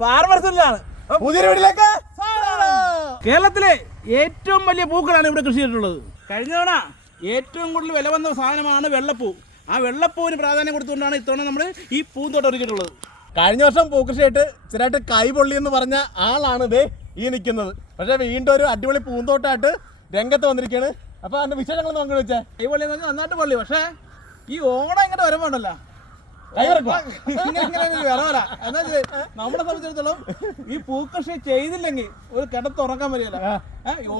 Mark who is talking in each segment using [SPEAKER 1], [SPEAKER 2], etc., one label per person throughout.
[SPEAKER 1] ഫാർമേഴ്സിലാണ്
[SPEAKER 2] പുതിയ വീട്ടിലേക്ക്
[SPEAKER 1] കേരളത്തിലെ ഏറ്റവും വലിയ പൂക്കളാണ് ഇവിടെ കൃഷി ചെയ്തിട്ടുള്ളത്. കഴിഞ്ഞ തവണ ഏറ്റവും കൂടുതൽ വില വന്ന സാധനമാണ് വെള്ളപ്പൂ. ആ വെള്ളപ്പൂവിന് പ്രാധാന്യം കൊടുത്തുകൊണ്ടാണ് ഇത്തവണ നമ്മൾ ഈ പൂന്തോട്ടം ഒരുക്കിയിട്ടുള്ളത്.
[SPEAKER 2] കഴിഞ്ഞ വർഷം പൂക്കൃഷിയായിട്ട് ചിലയിട്ട് കൈപൊള്ളി എന്ന് പറഞ്ഞ ആളാണ് ഇതേ ഈ നിൽക്കുന്നത്. പക്ഷേ വീണ്ടും ഒരു അടിപൊളി പൂന്തോട്ടമായിട്ട് രംഗത്ത് വന്നിരിക്കുകയാണ്. അപ്പോൾ അതിന്റെ വിശേഷങ്ങൾ നമുക്ക് വെച്ചേ.
[SPEAKER 1] കൈപൊള്ളി പള്ളി എന്ന് പറഞ്ഞാൽ നന്നായിട്ട് പൊള്ളി. പക്ഷേ ഈ ഓണം ഇങ്ങനെ വരുമ്പോണ്ടല്ലോ നമ്മളെ സംബന്ധിച്ചിടത്തോളം ഈ പൂക്കൃഷി ചെയ്തില്ലെങ്കിൽ ഒരു കിടത്തുറക്കാൻ വരികയില്ല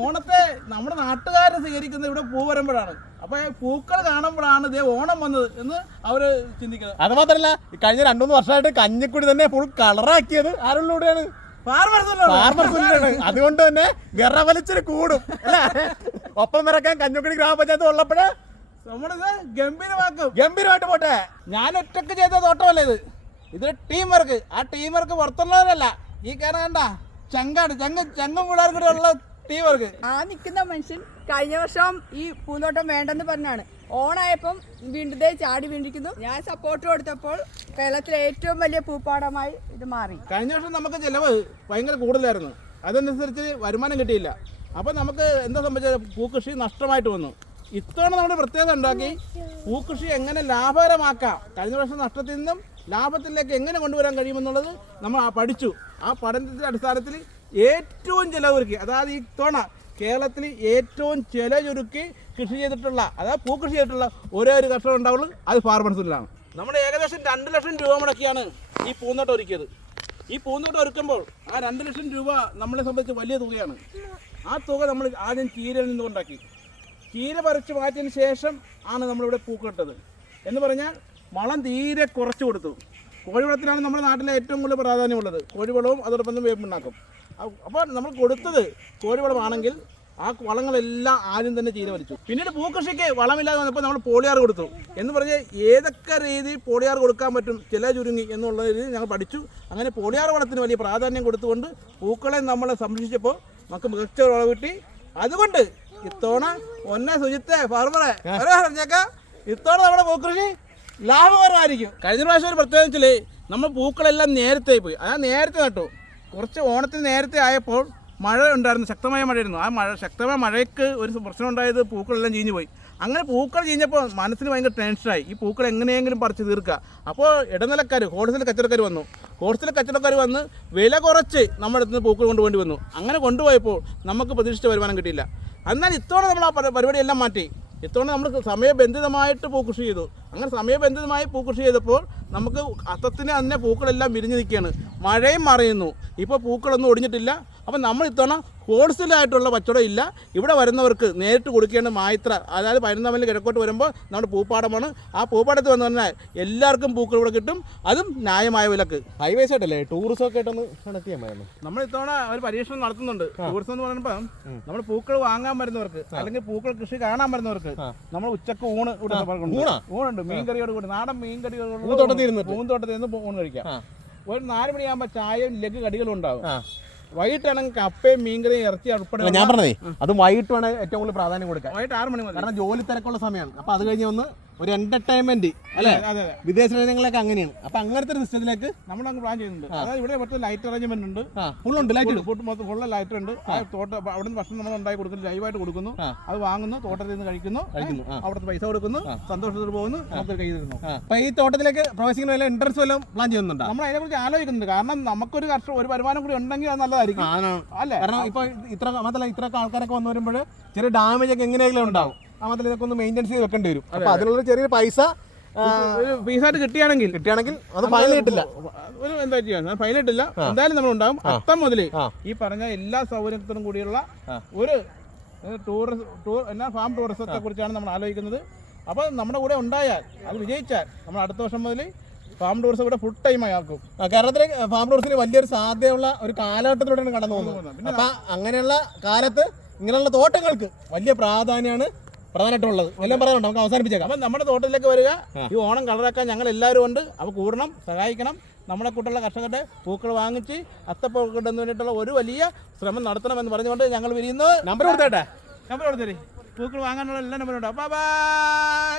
[SPEAKER 1] ഓണത്തെ നമ്മുടെ നാട്ടുകാരെ സ്വീകരിക്കുന്നത് ഇവിടെ പൂ വരുമ്പോഴാണ്. അപ്പൊ പൂക്കൾ കാണുമ്പോഴാണ് ഇതേ ഓണം വന്നത് എന്ന് അവർ ചിന്തിക്കുന്നത്.
[SPEAKER 2] അത് മാത്രല്ല കഴിഞ്ഞ രണ്ടു മൂന്ന് വർഷമായിട്ട് കഞ്ഞിക്കുടി തന്നെ ഫുൾ കളറാക്കിയത് ആരുള്ളൂടെയാണ്? അതുകൊണ്ട് തന്നെ വിറവലിച്ചിട്ട് കൂടും. അല്ലേ? ഒപ്പം വിറക്കാൻ കഞ്ഞിക്കുടി ഗ്രാമപഞ്ചായത്ത് ഉള്ളപ്പോഴേ
[SPEAKER 1] നമ്മളിത് ഗംഭീരമാക്കും.
[SPEAKER 2] ഗംഭീരമായിട്ട് പോട്ടെ.
[SPEAKER 1] ഞാൻ ഒറ്റയ്ക്ക് ചെയ്ത തോട്ടമല്ല ഇത്? ഇത് ടീം വർക്ക് ആ ടീം വർക്ക് പുറത്തുള്ളവരല്ല. ഈ കാരണം കണ്ട? ചങ്കാണ്. ചങ്ങ ചങ്ങും പിള്ളേർ കൂടെ ഉള്ള ടീം വർക്ക്
[SPEAKER 3] ആ നിൽക്കുന്ന മനുഷ്യൻ കഴിഞ്ഞ വർഷം ഈ പൂന്തോട്ടം വേണ്ടെന്ന് പറഞ്ഞാണ്. ഓണായപ്പം വീണ്ടും ചാടി വീണ്ടിരിക്കുന്നു ഞാൻ സപ്പോർട്ട് കൊടുത്തപ്പോൾ കേരളത്തിലെ ഏറ്റവും വലിയ പൂപ്പാടമായി ഇത് മാറി.
[SPEAKER 1] കഴിഞ്ഞ വർഷം നമുക്ക് ചിലവ് ഭയങ്കര കൂടുതലായിരുന്നു. അതനുസരിച്ച് വരുമാനം കിട്ടിയില്ല. അപ്പോൾ നമുക്ക് എന്താ സംഭവിച്ചത്? പൂക്കൃഷി നഷ്ടമായിട്ട് വന്നു. ഇത്തവണ നമ്മുടെ പ്രത്യേകത ഉണ്ടാക്കി പൂക്കൃഷി എങ്ങനെ ലാഭകരമാക്കാം? കഴിഞ്ഞ വർഷം നഷ്ടത്തിൽ നിന്നും ലാഭത്തിലേക്ക് എങ്ങനെ കൊണ്ടുവരാൻ കഴിയുമെന്നുള്ളത് നമ്മൾ പഠിച്ചു. ആ പഠനത്തിന്റെ അടിസ്ഥാനത്തിൽ ഏറ്റവും ചിലവൊരുക്കി അതായത് ഈ തവണ കേരളത്തിൽ ഏറ്റവും ചില ചുരുക്കി കൃഷി ചെയ്തിട്ടുള്ള അതായത് പൂക്കൃഷി ചെയ്തിട്ടുള്ള ഒരേ ഒരു കർഷകർ ഉണ്ടാവുള്ളൂ. അത് ഫാർമേഴ്സിലാണ് നമ്മൾ ഏകദേശം രണ്ട് ലക്ഷം രൂപ മുടക്കിയാണ് ഈ പൂന്തോട്ടം ഒരുക്കിയത്. ഈ പൂന്തോട്ടം ഒരുക്കുമ്പോൾ ആ രണ്ട് ലക്ഷം രൂപ നമ്മളെ സംബന്ധിച്ച് വലിയ തുകയാണ്. ആ തുക നമ്മൾ ആദ്യം ചീരയിൽ നിന്ന് ഉണ്ടാക്കി പറിച്ചു മാറ്റിയതിന് ശേഷം ആണ് നമ്മളിവിടെ പൂക്കിട്ടത്. എന്ന് പറഞ്ഞാൽ വളം തീരെ കുറച്ച് കൊടുത്തു. കോഴിവളത്തിനാണ് നമ്മുടെ നാട്ടിലെ ഏറ്റവും കൂടുതൽ പ്രാധാന്യമുള്ളത്. കോഴിവളവും അതോടൊപ്പം തന്നെ വേപ്പുണ്ടാക്കും അപ്പോൾ നമ്മൾ കൊടുത്തത് കോഴിവളമാണെങ്കിൽ ആ വളങ്ങളെല്ലാം ആദ്യം തന്നെ ചീര വലിച്ചു പിന്നീട് പൂക്കൃഷിക്ക് വളമില്ലാതെ വന്നപ്പോൾ നമ്മൾ പോളിയാർ കൊടുത്തു. എന്ന് പറഞ്ഞ് ഏതൊക്കെ രീതി പോളിയാർ കൊടുക്കാൻ പറ്റും ചില ചുരുങ്ങി എന്നുള്ള രീതിയിൽ ഞങ്ങൾ പഠിച്ചു. അങ്ങനെ പോളിയാർ വളത്തിന് വലിയ പ്രാധാന്യം കൊടുത്തുകൊണ്ട് പൂക്കളെ നമ്മളെ സംരക്ഷിച്ചപ്പോൾ നമുക്ക് മികച്ച വിളവ് കിട്ടി. അതുകൊണ്ട് ഇത്തവണ ഒന്നെ സുജിത്തെ ഫാർമറെ. പറഞ്ഞേക്ക ഇത്തവണ നമ്മുടെ പൂക്കൃഷി ലാഭകരമായിരിക്കും കഴിഞ്ഞ പ്രാവശ്യം ഒരു പ്രത്യേകിച്ചില്ലേ നമ്മൾ പൂക്കളെല്ലാം നേരത്തെ പോയി. അതാ നേരത്തെ നട്ടു. കുറച്ച് ഓണത്തിന് നേരത്തെ ആയപ്പോൾ മഴ ഉണ്ടായിരുന്നു. ശക്തമായ മഴയായിരുന്നു. ആ മഴ ശക്തമായ മഴയ്ക്ക് ഒരു പ്രശ്നം ഉണ്ടായത് പൂക്കളെല്ലാം ചീഞ്ഞു പോയി. അങ്ങനെ പൂക്കൾ ചീഞ്ഞപ്പോൾ മനസ്സിന് ഭയങ്കര ടെൻഷനായി ഈ പൂക്കൾ എങ്ങനെയെങ്കിലും പറിച്ച് തീർക്കുക. അപ്പോൾ ഇടനിലക്കാർ ഹോൾസെയിൽ കച്ചവടക്കാർ വന്നു. ഹോൾസെയിൽ കച്ചവടക്കാർ വന്ന് വില കുറച്ച് നമ്മുടെ അടുത്ത് നിന്ന് പൂക്കൾ കൊണ്ടുപോകേണ്ടി വന്നു. അങ്ങനെ കൊണ്ടുപോയപ്പോൾ നമുക്ക് പ്രതീക്ഷിച്ച വരുമാനം കിട്ടിയില്ല. എന്നാൽ ഇത്തവണ നമ്മൾ ആ പരി- പരിപാടിയെല്ലാം മാറ്റി. ഇത്തവണ നമ്മൾ സമയബന്ധിതമായിട്ട് പൂക്കൃഷി ചെയ്തു. അങ്ങനെ സമയബന്ധിതമായി പൂക്കൃഷി ചെയ്തപ്പോൾ നമുക്ക് അത്തത്തിന് തന്നെ പൂക്കളെല്ലാം വിരിഞ്ഞ് നിൽക്കുകയാണ്. മഴയും മറയുന്നു. ഇപ്പോൾ പൂക്കളൊന്നും ഒടിഞ്ഞിട്ടില്ല. അപ്പം നമ്മൾ ഇത്തവണ ഹോൾസെയിലായിട്ടുള്ള കച്ചവടം ഇല്ല. ഇവിടെ വരുന്നവർക്ക് നേരിട്ട് കൊടുക്കേണ്ട മാത്ര അതായത് പതിനൊന്നാം മൈൽ കിഴക്കോട്ട് വരുമ്പോൾ നമ്മുടെ പൂപ്പാടമാണ്. ആ പൂപ്പാടത്ത് വന്നു പറഞ്ഞാൽ എല്ലാവർക്കും പൂക്കൾ ഇവിടെ കിട്ടും. അതും ന്യായമായ വിലക്ക്.
[SPEAKER 2] ഹൈവേസ് ആയിട്ടല്ലേ? ടൂറിസം ഒക്കെ ആയിട്ടൊന്ന് കണക്ട്
[SPEAKER 1] നമ്മൾ ഇത്തവണ ഒരു പരീക്ഷണം നടത്തുന്നുണ്ട്. ടൂറിസം എന്ന് പറയുമ്പോൾ നമ്മൾ പൂക്കൾ വാങ്ങാൻ വരുന്നവർക്ക് അല്ലെങ്കിൽ പൂക്കൾ കൃഷി കാണാൻ വരുന്നവർക്ക് നമ്മൾ ഉച്ചയ്ക്ക് ഊണ് ഇവിടെ? ഊണുണ്ട്. മീൻകറിയോട് കൂടി നാടൻ മീൻകറിയോട്
[SPEAKER 2] പൂന്തോട്ടത്തിൽ നിന്ന്
[SPEAKER 1] പൂന്തോട്ടത്തിൽ നിന്ന് ഊണ് കഴിക്കാം. ഒരു നാല് മണിയാകുമ്പോൾ ചായയും ലഘു കടികളും ഉണ്ടാവും. വൈകിട്ടാണെങ്കിൽ കപ്പയും മീൻകറിയും ഇറച്ചി ഉൾപ്പെടെ
[SPEAKER 2] ഞാൻ പറഞ്ഞേ അത് വൈകിട്ട് വേണം ഏറ്റവും കൂടുതൽ പ്രാധാന്യം കൊടുക്കാൻ.
[SPEAKER 1] വൈകിട്ട് ആറ് മണി
[SPEAKER 2] കാരണം ജോലി തിരക്കുള്ള സമയമാണ്. അപ്പൊ അത് കഴിഞ്ഞ് ഒന്ന് ഒരു എന്റർടൈൻമെന്റ് അല്ലേ?
[SPEAKER 1] അതെ അതെ
[SPEAKER 2] വിദേശ രാജ്യങ്ങളൊക്കെ അങ്ങനെയാണ്. അപ്പൊ അങ്ങനത്തെ ഒരു സിസ്റ്റത്തിലേക്ക്
[SPEAKER 1] നമ്മൾ അങ്ങ് പ്ലാൻ ചെയ്യുന്നുണ്ട് അതായത് ഇവിടെ മറ്റേ ലൈറ്റ് അറേഞ്ച്മെന്റ് ഉണ്ട്.
[SPEAKER 2] ഫുൾ ഉണ്ട് ലൈറ്റ് ഉണ്ട്.
[SPEAKER 1] ഫുഡ് മൊത്തം ഫുള്ള് ലൈറ്റ് ഉണ്ട്. ആ. തോട്ടം അപ്പൊ അവിടുന്ന് ഭക്ഷണം നമ്മൾ ഉണ്ടായി കൊടുക്കുന്നു ലൈവായിട്ട് കൊടുക്കുന്നു. അത് വാങ്ങുന്നു തോട്ടത്തിൽ നിന്ന് കഴിക്കുന്നു. അവിടുത്തെ പൈസ കൊടുക്കുന്നു. സന്തോഷത്തിൽ പോകുന്നു. നമുക്ക് കൈ തരുന്നു.
[SPEAKER 2] അപ്പൊ ഈ തോട്ടത്തിലേക്ക് പ്രവേശിക്കുന്ന വല്ല ഇൻട്രസ്റ്റ് വല്ലതും പ്ലാൻ ചെയ്യുന്നുണ്ട്?
[SPEAKER 1] നമ്മൾ അതിനെ കുറിച്ച് ആലോചിക്കുന്നുണ്ട്. കാരണം നമുക്കൊരു കർഷക ഒരു വരുമാനം കൂടി ഉണ്ടെങ്കിൽ അത് നല്ലതായിരിക്കും. അല്ലേ?
[SPEAKER 2] കാരണം ഇപ്പൊ ഇത്ര മാത്രമല്ല ഇത്രയൊക്കെ ആൾക്കാരൊക്കെ വന്നു വരുമ്പോൾ ചെറിയ ഡാമേജ് ഒക്കെ എങ്ങനെയെങ്കിലും ഉണ്ടാവും. മാത്രമല്ല ഇതൊക്കെ ഒന്ന് മെയിന്റെനൻസ് ചെയ്ത് വെക്കേണ്ടി വരും. അപ്പൊ അതിനുള്ള ചെറിയൊരു പൈസ
[SPEAKER 1] കിട്ടിയാണെങ്കിൽ
[SPEAKER 2] കിട്ടുകയാണെങ്കിൽ അത് ഫൈൻ കിട്ടില്ല
[SPEAKER 1] ഒരു എന്താ ചെയ്യാൻ ഫൈൻ കിട്ടില്ല എന്തായാലും നമ്മൾ ഉണ്ടാവും അത്തം മുതൽ ഈ പറഞ്ഞ എല്ലാ സൗകര്യത്തിനും കൂടിയുള്ള ഒരു ടൂറിസ്റ്റ് ടൂർ എന്നാ ഫാം ടൂറിസത്തെ കുറിച്ചാണ് നമ്മൾ ആലോചിക്കുന്നത്. അപ്പോൾ നമ്മുടെ കൂടെ ഉണ്ടായാൽ അത് വിജയിച്ചാൽ നമ്മൾ അടുത്ത വർഷം മുതൽ ഫാം ടൂറിസം ഇവിടെ ഫുൾ ടൈം ആക്കും.
[SPEAKER 2] കേരളത്തിലെ ഫാം ടൂറിസത്തിന് വലിയൊരു സാധ്യതയുള്ള ഒരു കാലഘട്ടത്തിലൂടെയാണ് കടന്നു പോകുന്നത്. അപ്പൊ അങ്ങനെയുള്ള കാലത്ത് ഇങ്ങനെയുള്ള തോട്ടങ്ങൾക്ക് വലിയ പ്രാധാന്യമാണ് പ്രധാനമായിട്ടുള്ളത്. എല്ലാം പറയാനുണ്ട്. നമുക്ക് അവസാനിപ്പിച്ചേക്കാം.
[SPEAKER 1] അപ്പം നമ്മുടെ തോട്ടത്തിലേക്ക് വരിക. ഈ ഓണം കളറാക്കാൻ ഞങ്ങൾ എല്ലാവരും ഉണ്ട്. അപ്പോൾ കൂടണം സഹായിക്കണം. നമ്മളെ കൂട്ടുള്ള കർഷകരുടെ പൂക്കൾ വാങ്ങിച്ച് അത്തപ്പൂക്കളുടെ വേണ്ടിയിട്ടുള്ള ഒരു വലിയ ശ്രമം നടത്തണമെന്ന് പറഞ്ഞുകൊണ്ട് ഞങ്ങൾ വിരിയുന്നത്
[SPEAKER 2] നമ്പർ കൊടുത്തേട്ടെ?
[SPEAKER 1] നമ്പർ കൊടുത്തേരി. പൂക്കൾ വാങ്ങാനുള്ള എല്ലാ നമ്പറും ഉണ്ട്.